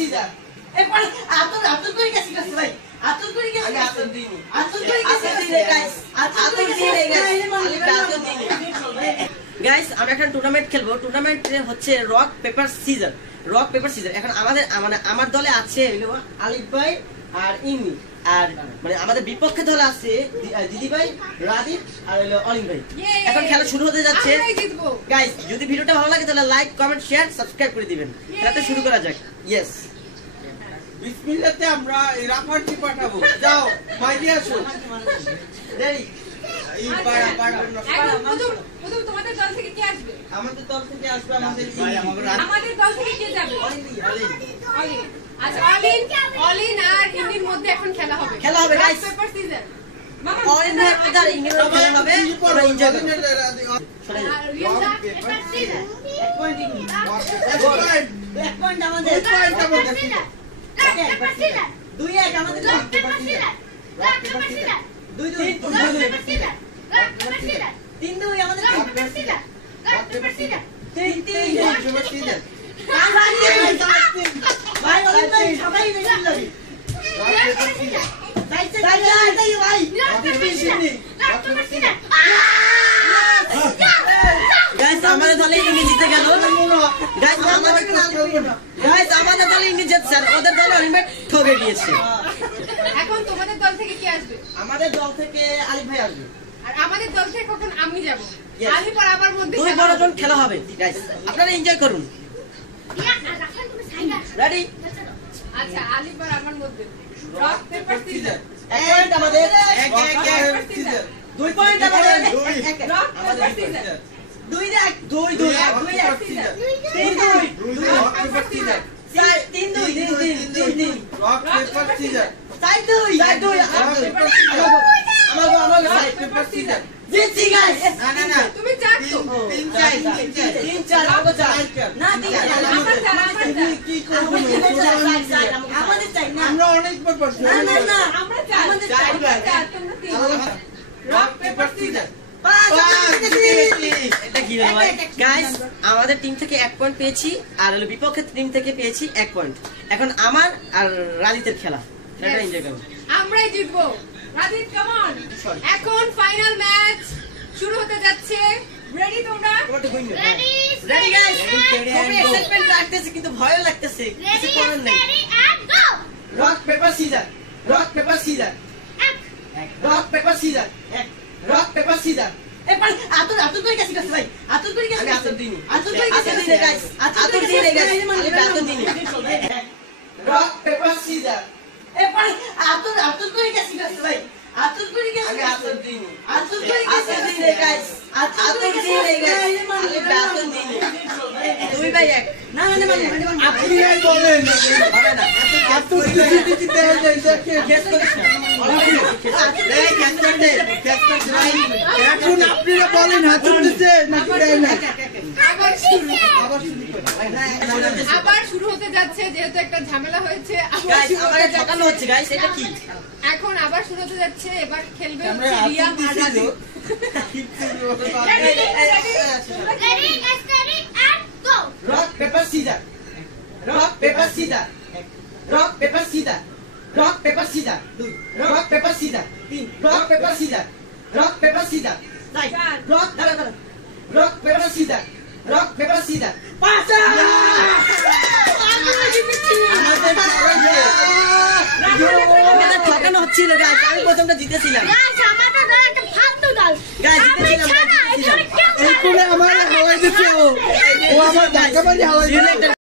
Caesar এরপর আতর করে গেছি গাইস ভাই আতর করে গেছি আমি আতর দিইনি আতর করে গেছি গাইস আতর দিয়ে গাইস আমরা এখন টুর্নামেন্ট খেলবো টুর্নামেন্টে হচ্ছে রক পেপার সিজার এখন আমাদের মানে আমার দলে আছে হলো আলিফ ভাই আর ইনি আর মানে আমাদের বিপক্ষে দলে আছে দিদি ভাই রাদীপ আর হলো অলিম ভাই এখন খেলা শুরু হতে যাচ্ছে গাইস যদি ভিডিওটা ভালো লাগে তাহলে লাইক কমেন্ট শেয়ার সাবস্ক্রাইব করে দিবেন খেলাটা শুরু করা যাক ইয়েস বিসমিল্লাহতে আমরা এই রাফারটি পাঠাবো যাও মাইদি আসো রেডি এই বাড়া প্রথম তোমাদের দল থেকে কে আসবে? আমাদের দল থেকে আসবে আমাদের আমাদের দল থেকে কে যাবে? অলিন। আচ্ছা অলিন আর ইন্ডির মধ্যে এখন খেলা হবে গাইস পেপার সিজার মামা অলিন আর ইন্ডির মধ্যে খেলা হবে আমরা এনজয় করব পেপার সিজার এক পয়েন্ট আমাদের পেপার সিজার 2-1 আমাদের paper scissor paper scissor 2-2 paper scissor paper scissor 3-2 আমাদের paper scissor paper scissor 3-3 paper scissor ভাই অলিন ভাই সবাই বেশি লাগে পেপার সিজার তাই ভাই পেপার সিজার গাইস আমাদের দলে ইনি জিতে গেল গাইস আমাদের দলে ইনি জিতছে আর ওদের দলে অলিন ভাই ঠকে দিয়েছে এখন তোমাদের দল থেকে কে আসবে? আমাদের দল থেকে আলিফ ভাই আসবে আর আমাদের দল থেকে কখন আমি যাব? Yes. আলিফ আর আমার মধ্যে দুই বড় জন খেলা হবে গাইস আপনারা এনজয় করুন রেডি আচ্ছা আলিফ আর আমার মধ্যে রক পেপার সিজার এক পয়েন্ট আমাদের এক সিজার 2 পয়েন্ট আমাদের rock paper scissor 2 paper scissor 3-2 rock paper caesar 3-2 rock paper caesar 4-2 আমাকে পেপার সিজার জিতছি গাইস না তুমি চারটো তিন চার আমাকে না আমার চার কি করব আমাদের চাই না আমরা অনেক পেপার না আমরা চার আমাদের চাই চার তোমরা তিন রক পেপার সিজার এটা কি হলো ভাই গাইস আমাদের টিম থেকে 1 পয়েন্ট পেয়েছি আর হলো বিপক্ষের টিম থেকে পেয়েছি 1 পয়েন্ট এখন আমার আর রাদিতের খেলা এটা এনজয় করব আমরাই জিতবো রাদিত কাম অন এখন ফাইনাল ম্যাচ শুরু হতে যাচ্ছে রেডি তোমরা রেডি গাইস খুবই এক্সাইটমেন্ট লাগতেছে কিন্তু ভয়ও লাগতেছে কিছু করার নাই rock paper scissor rock paper caesar এরপর আতর করে গেছি ভাই আতর করে গেছি আমি আতর দিইনি আতর দিয়ে গাইস আতর দিয়ে রক পেপার সিজার এরপর আতর করে গেছি ভাই আতর করে গেছি আমি আতর দিইনি আতর করে গেছি গাইস আতর দিয়ে আতর দিইনি 2-1 না আপনি এই বলেন হবে না এত কিছু দেয় দেখে গেস করিস না এখন আপনারা বলেন হাতুর দিতে নাকি দেয় না আবার শুরু হতে যাচ্ছে যেহেতু একটা ঝামেলা হয়েছে গাইস আমারে ঠকানো হচ্ছে গাইস এটা কি এখন আবার শুরু হতে যাচ্ছে এবার খেলবে আমরা হচ্ছে হাতুর রিয়াম আর দিছি রাদিত rock paper scissor rock paper scissor 2 rock paper scissor rock paper scissor 3 rock paper scissor 5 আমাদের ঠকানো হচ্ছিল গাইস আমি প্রথমটা জিতেছিলাম গাইস জিতেছিলাম এই কোণে আমার হাওয়াই দিচ্ছে ও আমার ধাক্কা মারি হাওয়াই দিচ্ছে